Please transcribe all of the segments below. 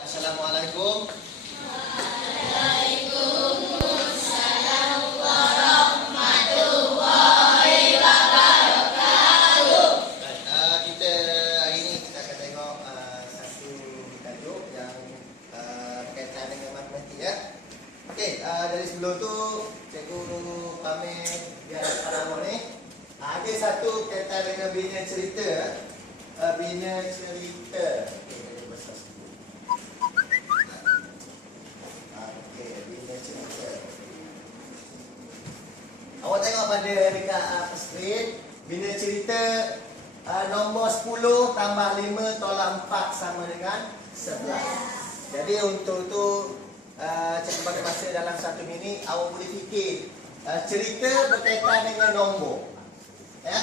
Assalamualaikum. Waalaikumsalam warahmatullahi wabarakatuh. Kita hari ini kita akan tengok satu tajuk yang berkaitan dengan matematik ya. Okey, dari sebelum tu cikgu pamit biar para ni. Ada satu kaitan dengan bina cerita. Bina cerita. Awak tengok pada dekat skrin, bina cerita nombor 10 tambah 5 tolak 4 sama dengan 11. Jadi untuk tu cikgu bagi masa dalam 1 minit awak boleh fikir cerita berkaitan dengan nombor. Ya.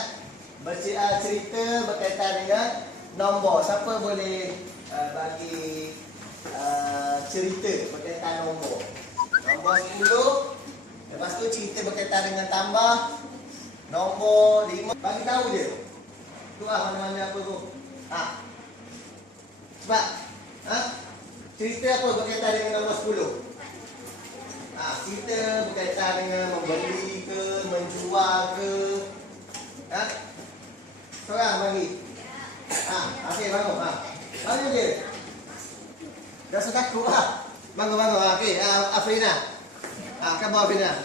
Cerita berkaitan dengan nombor. Siapa boleh bagi cerita berkaitan nombor? Nombor 10. Lepas tu cerita berkaitan dengan tambah nombor 5. Bagi tahu je. Tu mana-mana apa tu. Sebab cerita apa berkaitan dengan nombor 10? Cerita berkaitan dengan membeli ke, menjual ke. Seorang bagi. Okey, bangun. Bangun je. Rasa takut Bangun. Okey, Afrina. Kamu Afrina.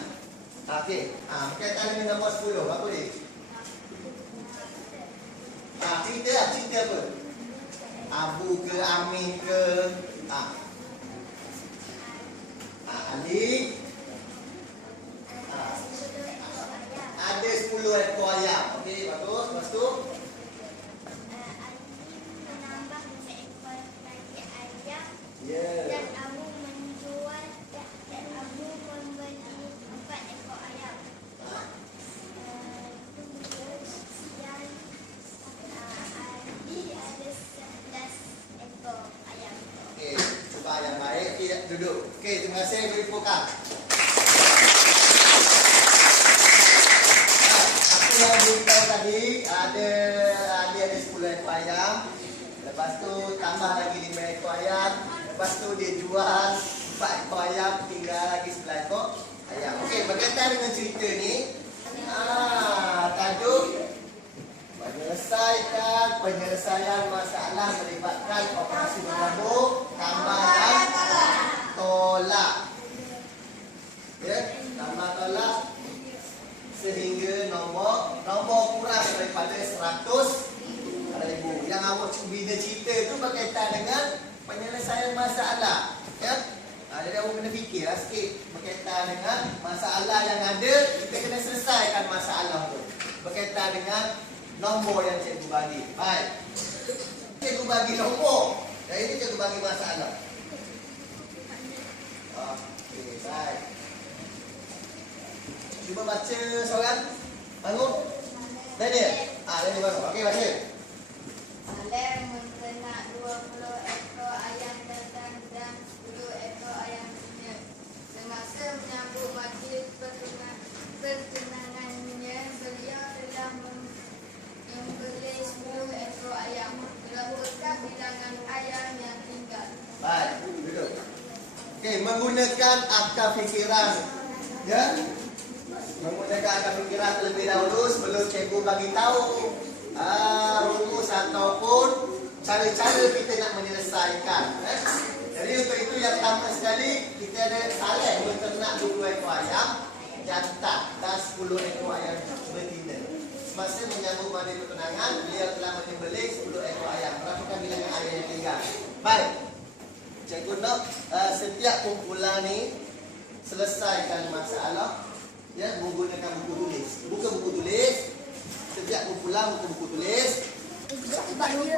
Okey. Berkaitan dengan nombor 10. Apa dia? Cerita apa? Abu ke, Amin ke? Ali. Ada 10 ekor ayam. Okey, bagus. Lepas tu Menambah seekor lagi ayam. ya. Dan Abu menjual dan Abu membeli 4 ekor ayam. Dan Ali ada 11 ekor ayam. Okey, cuba yang baik. Okey, duduk. Okey, terima kasih beri tepuk. Aku yang beritahu tadi ada 10 ekor ayam. Lepas tu tambah lagi 5 ekor ayam. Lepas tu dia jual 4 ekor ayam, tinggal lagi 11 ekor ayam. Okey, berkaitan dengan cerita ni, tajuk penyelesaian masalah melibatkan operasi menggabung, tambah dan tolak. Ya, tambah tolak sehingga nombor kurang daripada 100,000. Yang awak bina cerita tu berkaitan dengan penyelesaian masalah. Ya. Jadi awak kena fikir sikit berkaitan dengan masalah yang ada, kita kena selesaikan masalah tu. Berkaitan dengan nombor yang cikgu bagi. Baik. Cikgu bagi nombor. Dan ini cikgu bagi masalah. Okey, baik. Cuba baca seorang. Bangun. Daniel. Daniel bangun. Okey, baca. Saleh menternak 20 ekor ayam jantan dan 10 ekor ayam penyet. Semasa menyambut majlis pertunangannya, beliau telah membeli 10 ekor ayam. Berapakah bilangan ayam yang tinggal? Baik, duduk. Okey, menggunakan akal fikiran. Ya. Menggunakan akal fikiran terlebih dahulu sebelum cikgu bagi tahu rumus ataupun cara-cara kita nak menyelesaikan. Jadi untuk itu yang pertama sekali kita ada Saleh menternak 20 ekor ayam jantan dan 10 ekor ayam betina. Semasa menyambut majlis pertunangan, beliau telah menyembelih 10 ekor ayam. Berapakah bilangan ayam yang tinggal? Baik. Cikgu nak setiap kumpulan ni selesaikan masalah menggunakan buku tulis. Bukan buku tulis. Setiap kumpulan buku tulis. Sebab dulu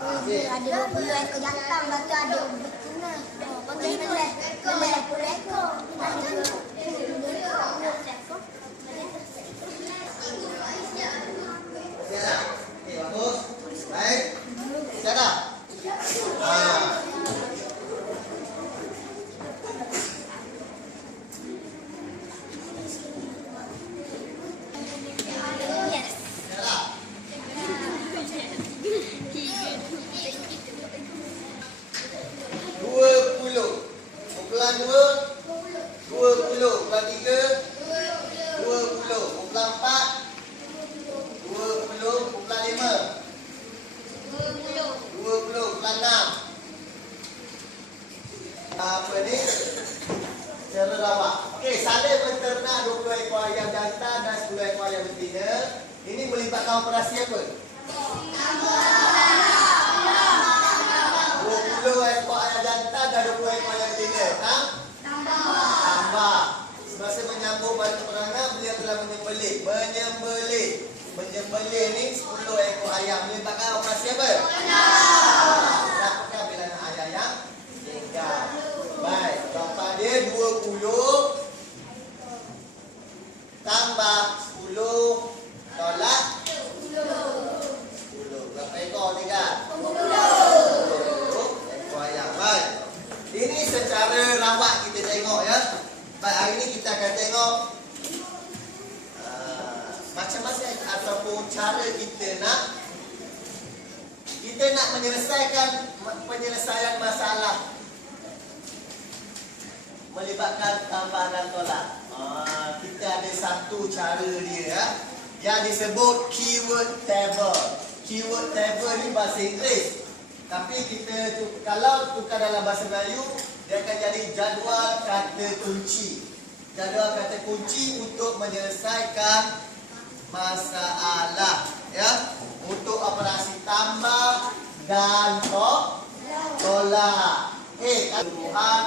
Okey. ada 20 ekor jantan, lepas tu ada betina. Bagi 10 ekor. Okey dah. Okey, bagus. Baik. Siap dah? dua? 20. Pulang tiga? 20. Pulang empat? 20. Pulang lima? 20. Pulang enam? Apa ni? Cara rawat. Okey, salin menternak 20 ekor ayam jantan dan 10 ekor ayam betina. Ini melibatkan operasi apa? 20 ekor ayam jantan dan 20 ekor ayam betina. Tambah. Semasa menyambung batu perangai, beliau telah menyembelih. Menyembelih ni 10 ekor ayam. Melibatkan operasi apa? Berapakah bilangan ayam yang tinggal? Baik, berapa dia? 20 tambah 10 tolak 10. Berapa ekor tinggal? 10 ekor ayam. Baik. Ini secara rawat kita tengok ya. Baik, hari ini kita akan tengok macam-macam ataupun cara kita nak penyelesaian masalah melibatkan tambah dan tolak. Kita ada satu cara dia ya, yang disebut keyword table. Keyword table ni bahasa Inggeris, tapi kita kalau tukar dalam bahasa Melayu, dia akan jadi jadual kata kunci. Jadual kata kunci untuk menyelesaikan masalah ya, untuk operasi tambah dan tolak. Keseluruhan,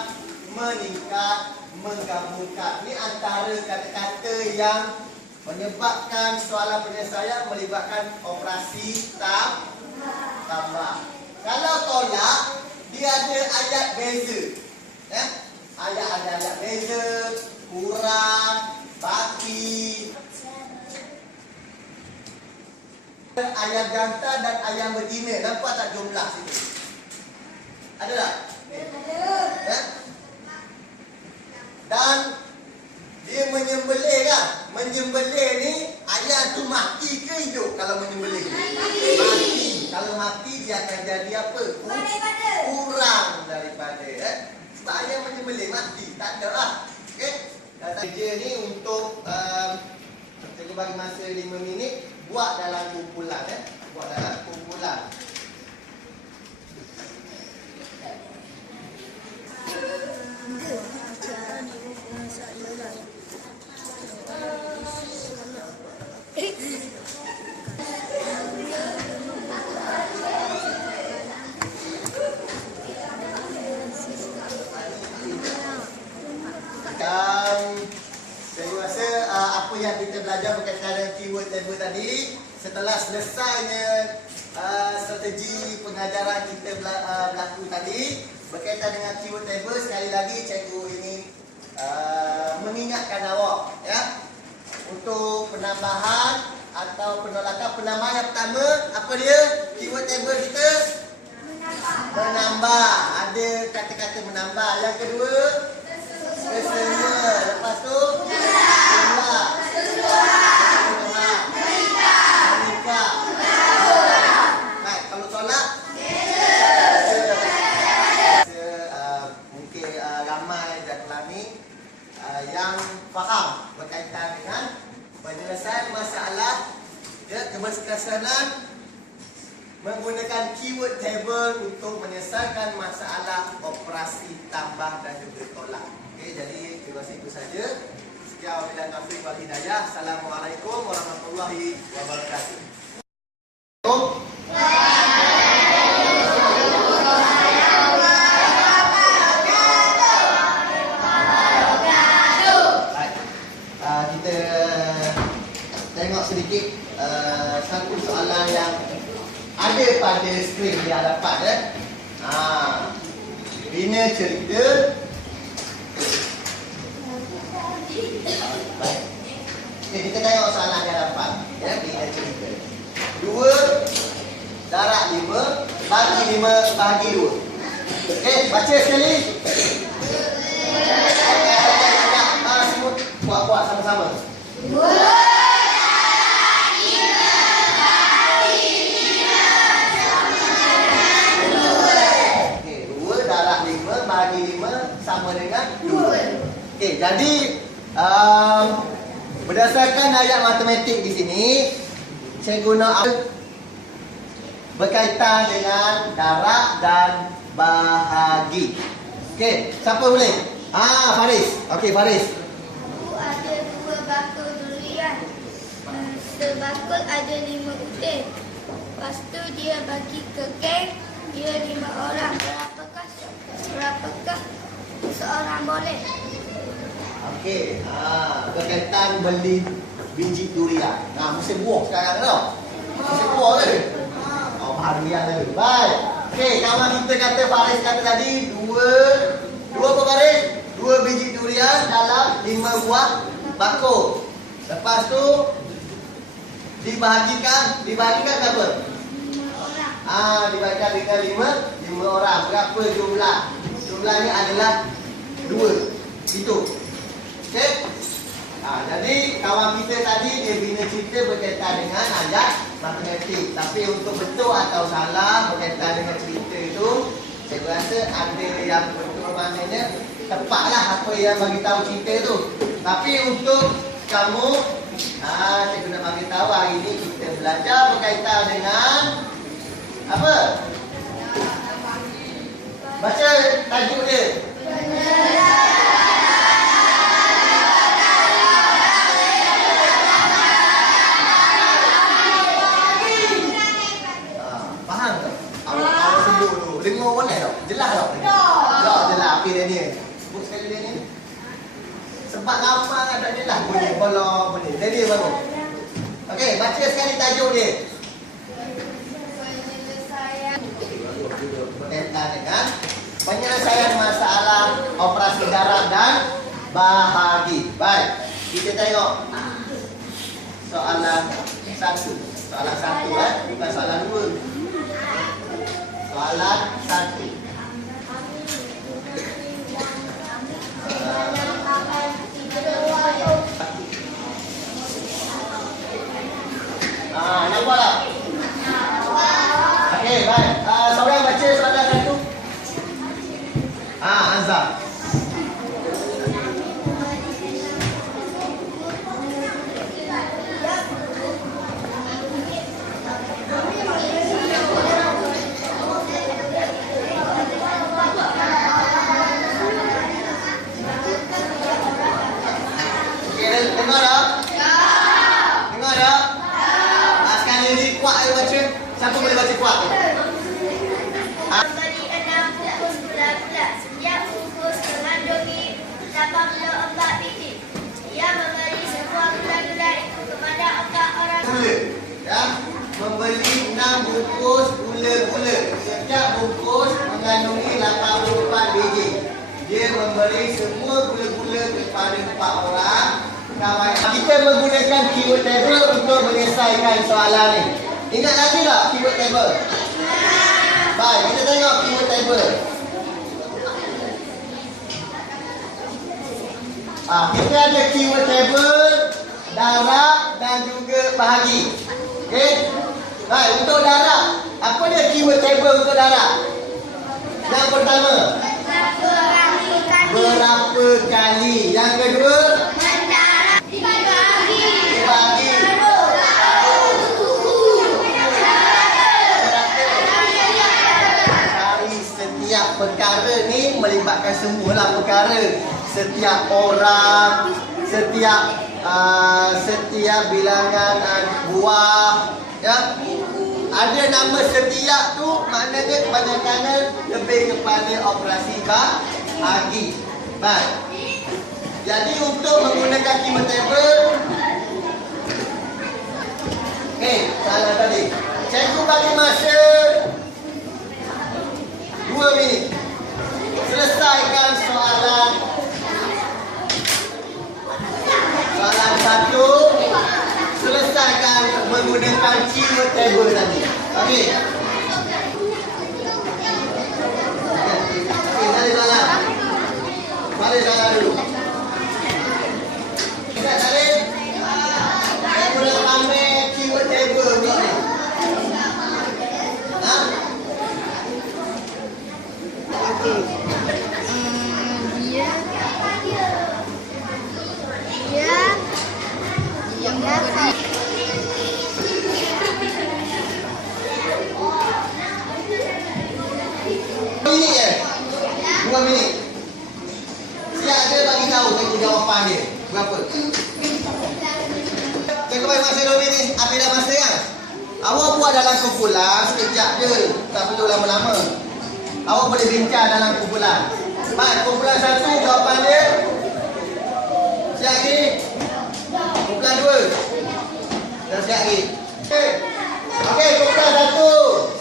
meningkat, menggabungkan. Ini antara kata-kata yang menyebabkan soalan penyelesaian melibatkan operasi tambah. Kalau tolak, dia ada ayat beza. Ya? Ada ayat beza, kurang, baki. Ayam jantan dan ayam betina. Nampak tak jumlah situ? Ada tak? Ya? Dan dia menyembelih kan? Menyembelih ni ayam tu mati ke hidup kalau menyembelih? Mati. Kalau mati dia akan jadi apa? Kurang daripada. Sebab ayam menyembelih mati. Tak ada lah. Okay? Kerja ni untuk cikgu bagi masa 5 minit. Buat dalam kumpulan. Buat dalam kumpulan. Saya rasa apa yang kita belajar berkaitan dengan keyword table tadi, setelah selesainya strategi pengajaran kita berlaku tadi berkaitan dengan keyword table, sekali lagi cikgu ingin mengingatkan awak ya, untuk penambahan atau penolakan. Penambahan yang pertama, apa dia? Keyword table kita menambah. Ada kata-kata menambah. Yang kedua, kesemua. Lepas tu jumlah. Meningkat. Baik, kalau tolak mungkin ramai dan ni yang faham berkaitan dengan penyelesaian masalah keberkesanan menggunakan keyword table untuk menyelesaikan masalah operasi tambah dan juga tolak. Okey, jadi terima kasih itu saja. Sekian wabillahi taufiq wal hidayah. Assalamualaikum warahmatullahi wabarakatuh. Kita tengok sedikit satu soalan yang ada pada skrin di hadapan bina cerita. Okay, kita tengok soalan di hadapan ya, bina cerita. 2 darab 5 bagi 5 bagi 2. Okey, baca sekali. Semua buat sama-sama. 2 darab 5 bagi 5 sama dengan 2. Okey, jadi berdasarkan ayat matematik di sini, saya guna berkaitan dengan darab dan bahagi. Okey, siapa boleh? Faris. Okey, Faris. Aku ada 2 bakul durian. Sebakul ada 5 utin. Lepas tu dia bagi ke geng. Dia 5 orang. Berapakah seorang boleh? Okey, berkaitan beli biji durian. Musim buah sekarang tau. Musim buah ke? Harian tadi. Baik. Okey, kawan kita kata Faris kata tadi 2 apa Faris? 2 biji durian dalam 5 buah bakul. Lepas tu dibahagikan berapa? 5 orang. Dibahagikan dengan 5 orang. Berapa jumlah? Jumlahnya adalah 2. Itu. Okey? Jadi kawan kita tadi dia bina cerita berkaitan dengan ayat matematik. Tapi untuk betul atau salah berkaitan dengan cerita itu, saya rasa ada yang betul, maknanya tepatlah apa yang bagi tahu cerita tu. Tapi untuk kamu, saya kena bagi tahu hari ini kita belajar berkaitan dengan apa? Baca tajuk dia. Faham tak? Awak sebut dulu. Dengar mana tak? Jelas tak? Jelas. Okey dia ni. Sebut sekali dia ni. Sebab lama tak jelas bunyi. Kalau bunyi. Dia ni baru. Okey, baca sekali tajuk dia. Berkaitan dengan penyelesaian masalah operasi darab dan bahagi. Baik, kita tengok soalan 1. Soalan 1 bukan soalan 2. Soalan 1. Nampak tak? Okey, baik. Seorang baca soalan 1. Azhar. Dengar tak? Dengar tak? Sekarang ni kuat dia baca. Siapa boleh baca kuat tu? Memberi 6 bungkus gula-gula. Setiap bungkus mengandungi 84 biji. Ia memberi semua gula-gula itu kepada 4 orang. Gula. Ya. Membeli 6 bungkus gula-gula. Setiap bungkus mengandungi 84 biji. Dia memberi semua gula-gula kepada 4 orang. Kita menggunakan keyword table untuk menyelesaikan soalan ni. Ingat lagi tak keyword table? Baik, kita tengok keyword table. Kita ada keyword table, darab dan juga bahagi. Okey? Baik, untuk darab, apa dia keyword table untuk darab? Yang pertama, berapa kali. Yang kedua, dibagi. Cari setiap perkara ni melibatkan semualah perkara. Setiap orang, setiap bilangan buah, ya. Ada nama setiap tu maknanya kebanyakannya lebih kepada operasi bahagi. Baik. Jadi untuk menggunakan keyword table, okey, salah tadi. Cikgu bagi masa 2 minit. Selesaikan soalan 1. Selesaikan menggunakan keyword table tadi. Okey. Okey, mari jalan dulu. Kita Salih. Saya boleh ambil keyword table ni. Okey. Minit je. 2 minit. Siap dia bagi tahu cikgu jawapan dia. Berapa? Cikgu bagi masa 2 minit. Ambil dah masa kan? Awak buat dalam kumpulan sekejap je. Tak perlu lama-lama. Awak boleh bincang dalam kumpulan. Baik, kumpulan 1 jawapan dia. Siap lagi. Kumpulan 2. Dah siap lagi. Okey, kumpulan 1.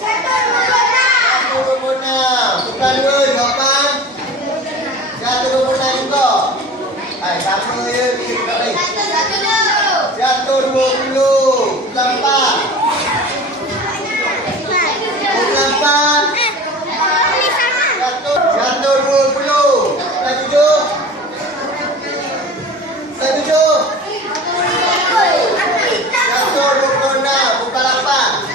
126. Kumpulan 2 jawapan 126 juga. Hai, sama je kita buka lagi. 120. Kumpulan 4. Kumpulan 4. 120. Kumpulan 7. 7. 126. Kumpulan 8.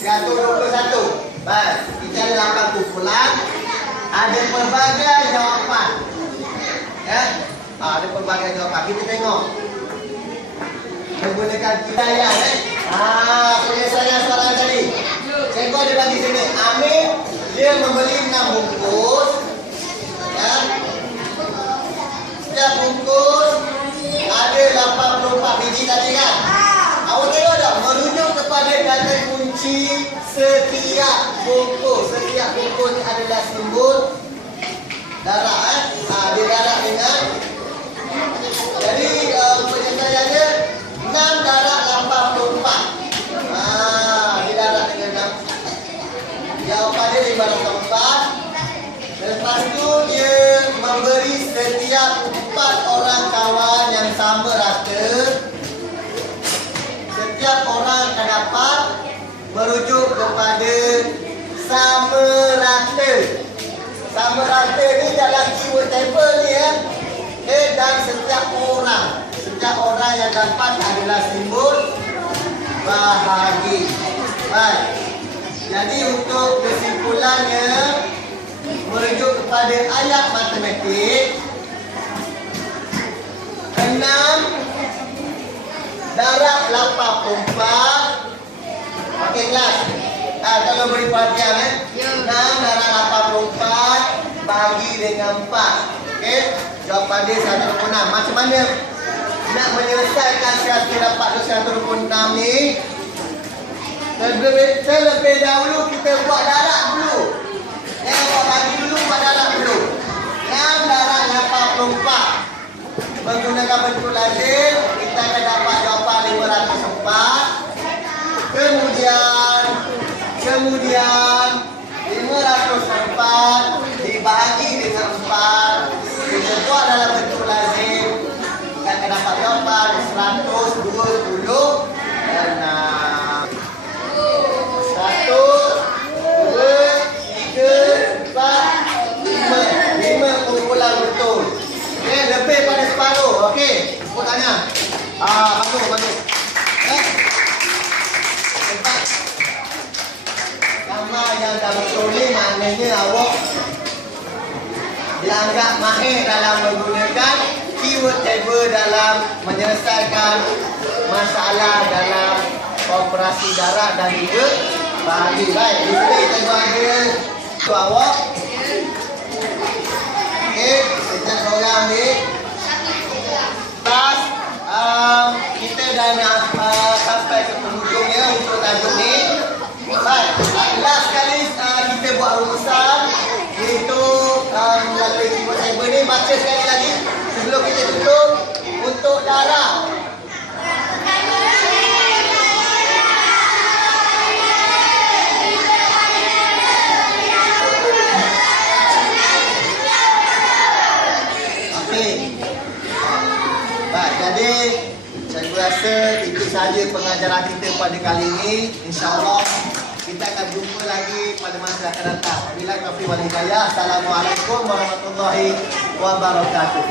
121. Baik, kita ada 8 kumpulan. Ada pelbagai jawapan. Ya? Ada pelbagai jawapan. Kita tengok. Menggunakan hidayah, penyelesaian soalan tadi. Cikgu ada bagi sini. Amir, dia membeli 6 bungkus. Ya? Setiap bungkus ada 84 biji tadi kan? Awak tengok tak? Merujuk kepada kata kunci setiap bungkus. Setiap bungkus adalah simbol darab. Dia darab dengan. Jadi penyelesaiannya 6 darab 84. Dia darab dengan 6. Jawapannya 504. Lepas tu dia memberi setiap 4 orang kawan yang sama rata. Setiap orang akan dapat merujuk kepada sama rata. Sama rata ni dalam keyword table ni ya. Dan setiap orang yang dapat adalah simbol bahagi. Baik. Jadi untuk kesimpulannya merujuk kepada ayat matematik 6 darab 84. Okey kelas. Kalau beri perhatian 6 darab 84 bagi dengan 4. Okey, jawapan dia 126. Macam mana nak menyelesaikan 100 dapat 126 ni? Terlebih dahulu kita buat darab dulu. Buat bagi dulu buat darab dulu. 6 darab 84 menggunakan bentuk lazim, kita akan dapat jawapan 504. Kemudian 504 dibahagi dengan 4. Kita buat dalam bentuk lazim, kita akan dapat jawapan 126. 1, 2, 3, 4, 5 kumpulan betul. Okey, lebih pada separuh. Okey, sebut tanya. Bagus. Tempat nama yang dah betul ni maknanya awak dianggap mahir dalam menggunakan keyword table dalam menyelesaikan masalah dalam operasi darab dan juga bahagi. Baik, di sini cikgu ada untuk awak. Okey, sejak seorang ni kelas kita dah nak sampai ke penghujungnya untuk tajuk ni. Baik, last kali kita buat rumusan iaitu melalui keyword table ni. Baca sekali lagi sebelum kita tutup. Untuk darab jadi, saya rasa itu sahaja pengajaran kita pada kali ini. InsyaAllah kita akan jumpa lagi pada masa akan datang. Wabillahi taufiq wal hidayah. Assalamualaikum warahmatullahi wabarakatuh.